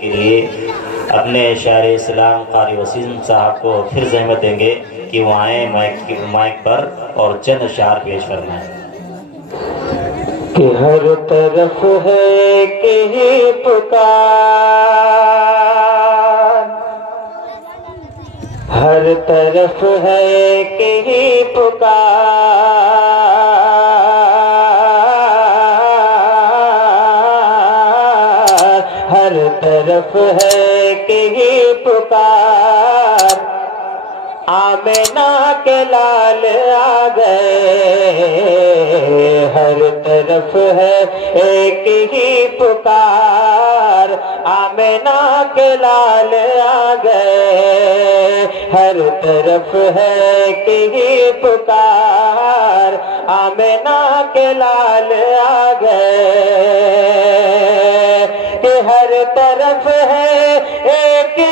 کے لیے اپنے شاعر اسلام قاری وسیم صاحب کو پھر زحمت دیں گے کہ وہ آئیں مائک پر اور چند اشعار پیش فرمائیں۔ کہ ہر طرف ہے کہ ہی پکار، ہر طرف ہے کہ ہی پکار، ہر طرف ہے کہ ہی پکار، آمنہ کے لال آ گئے، ہر طرف ہے ایک ہی پکار، آمنہ کے لال آ گئے، ہر طرف ہے ایک ہی پکار، آمنہ کے لال آ گئے، کہ ہر طرف ہے ایک ہی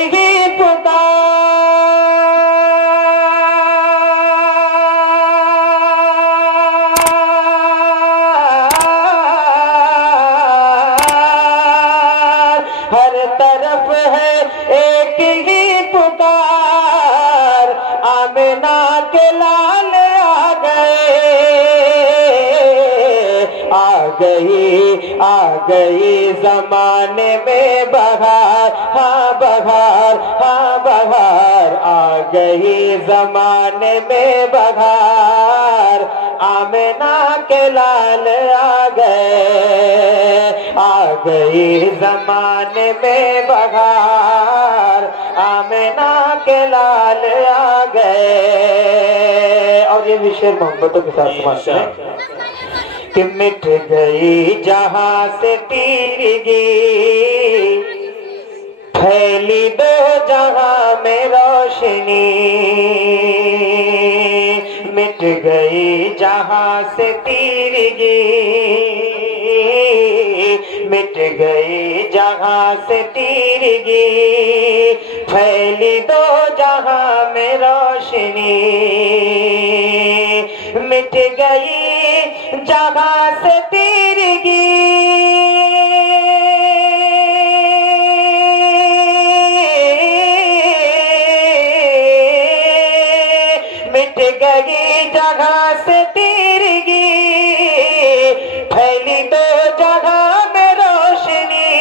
ہر طرف ہے ایک ہی پکار، آمنہ کے لال آ گئے، آ گئی زمانے میں بہار، ہاں بہار، ہاں بہار، آ گئی زمانے میں بہار، آمنہ کے لال آ گئے، آ گئی زمانے میں بہار، آمنہ کے لال آ گئے۔ اور یہ بھی شعر محبتوں کے ساتھ سماعت کریں کہ مٹ گئی جہاں سے تیرگی، پھیلی دو جہاں میں روشنی، مٹ گئی جہاں سے تیرگی، مٹ گئی جہاں سے تیرگی، پھیلی دو جہاں میں روشنی، مٹ گئی جہاں سے تیرگی، مٹ گئی جہاں سے تیرگی، پھیلی دو جہاں میں روشنی،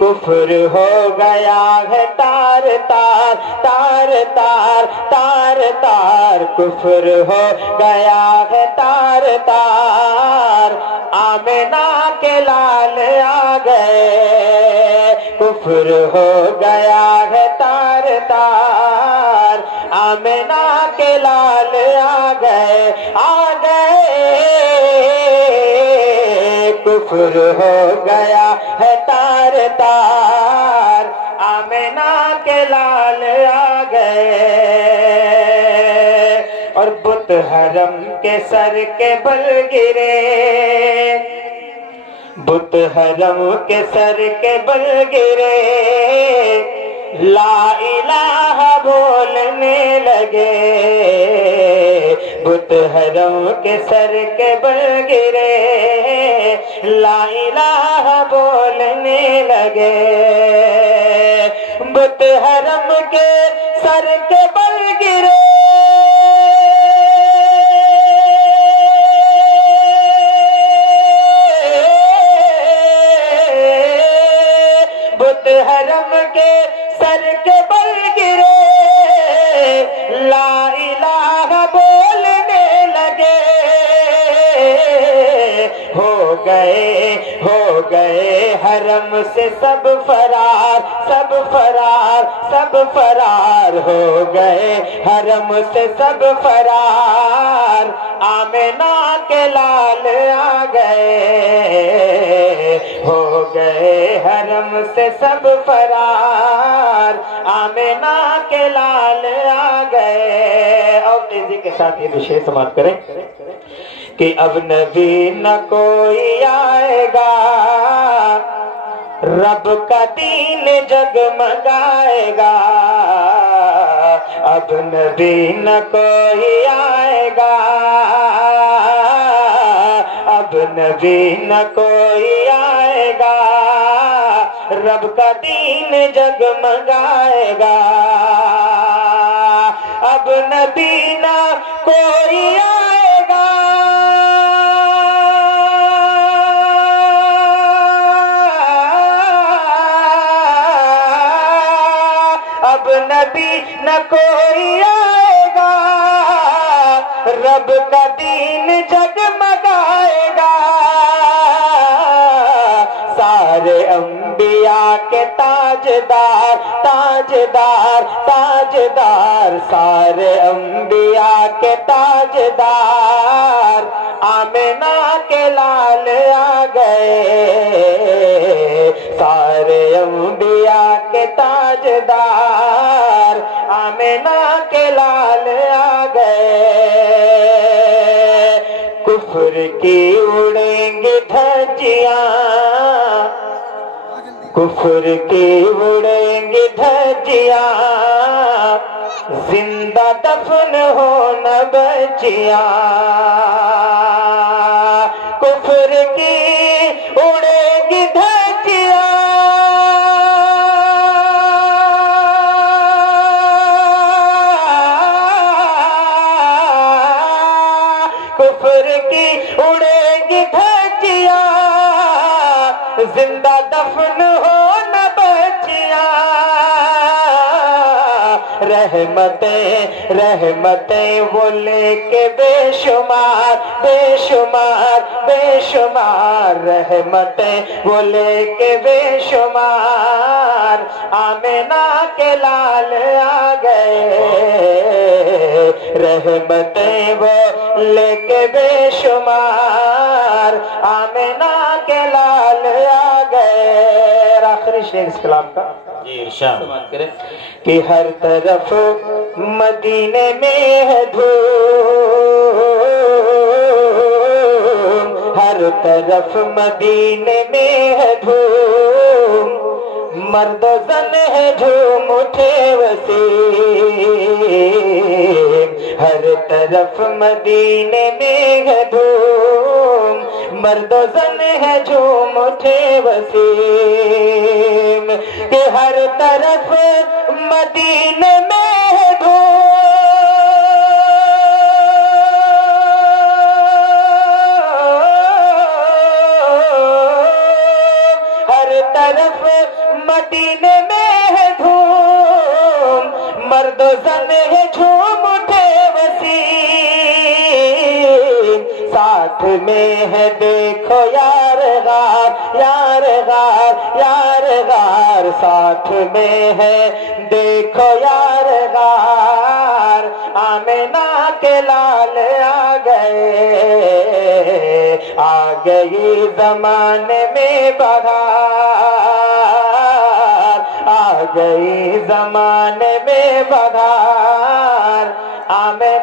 کفر ہو گیا ہے تار تار، تار تار، تار تار، کفر ہو گیا ہے تار تار، آمنہ کے لال آ گئے، کفر ہو گیا ہے تار تار، آمنہ کے لال آ گئے، آ گئے، کفر ہو گیا ہے تار تار، آمنہ کے لال آ گئے، اور بت حرم کے سر کے بل گرے، بت حرم کے سر کے بل گرے، لا الہ بولنے لگے، بت حرم کے سر کے بل گرے، لا الہ بولنے لگے، بت حرم کے سر کے بل گرے، بت حرم کے سر کے بل گرے، لا الہ بولنے لگے، ہو گئے حرم سے سب فرار، سب فرار، سب فرار، ہو گئے حرم سے سب فرار، آمنہ کے لال آ گئے، ہو گئے حرم سے سب فرار، آمنہ کے لال آ گئے۔ اور تیزی کے ساتھ یہ بھی شعر سماعت کریں کہ اب نبی نہ کوئی آئے گا، رب کا دین جگمگائے گا، اب نبی نہ کوئی آئے گا، اب نبی نہ کوئی آئے گا، رب کا دین جگمگائے گا اب نبی نہ کوئی آئے گا اب نبی نہ کوئی آئے گا رب کا دین جگمگائے گا سارے انبیاء کے تاجدار تاجدار تاجدار سارے انبیاء کے تاجدار آمنہ کے لال آ گئے سارے انبیاء کے تاجدار آمنہ کے لال آ گئے کفر کی اڑیں گی دھجیاں کفر کی اڑیں گی دھجیاں زندہ دفن ہو نہ بچیاں کفر کی اڑیں گی دھجیاں کفر کی اڑیں گی دھجیاں زندہ دفن ہو نہ بچیاں رحمتیں رحمتیں وہ لے کے بے شمار بے شمار بے شمار رحمتیں وہ لے کے بے شمار آمنہ کے لال آ گئے رحمتیں وہ لے کے بے شمار آمنہ کے لال آ گئے آخری شعر اس کلام کا جی ارشاد کہ ہر طرف مدینے میں ہے دھوم ہر طرف مدینے میں ہے دھوم مرد و زن ہے جھوم اٹھے وسیم ہر طرف مدینے میں ہے دھوم مرد و زن ہے جھوم اٹھے وسیم کہ ہر طرف مدینے میں ہے دھوم ہر طرف مدینے میں ہے دھوم مرد و زن ہے جھوم اٹھے وسیم ساتھ میں ہے دیکھو یار غار یار غار یار غار ساتھ میں ہے دیکھو یار غار آمنہ کے لال آ گئے آ گئی زمانے میں بہار آ گئی زمانے میں بہار آمنہ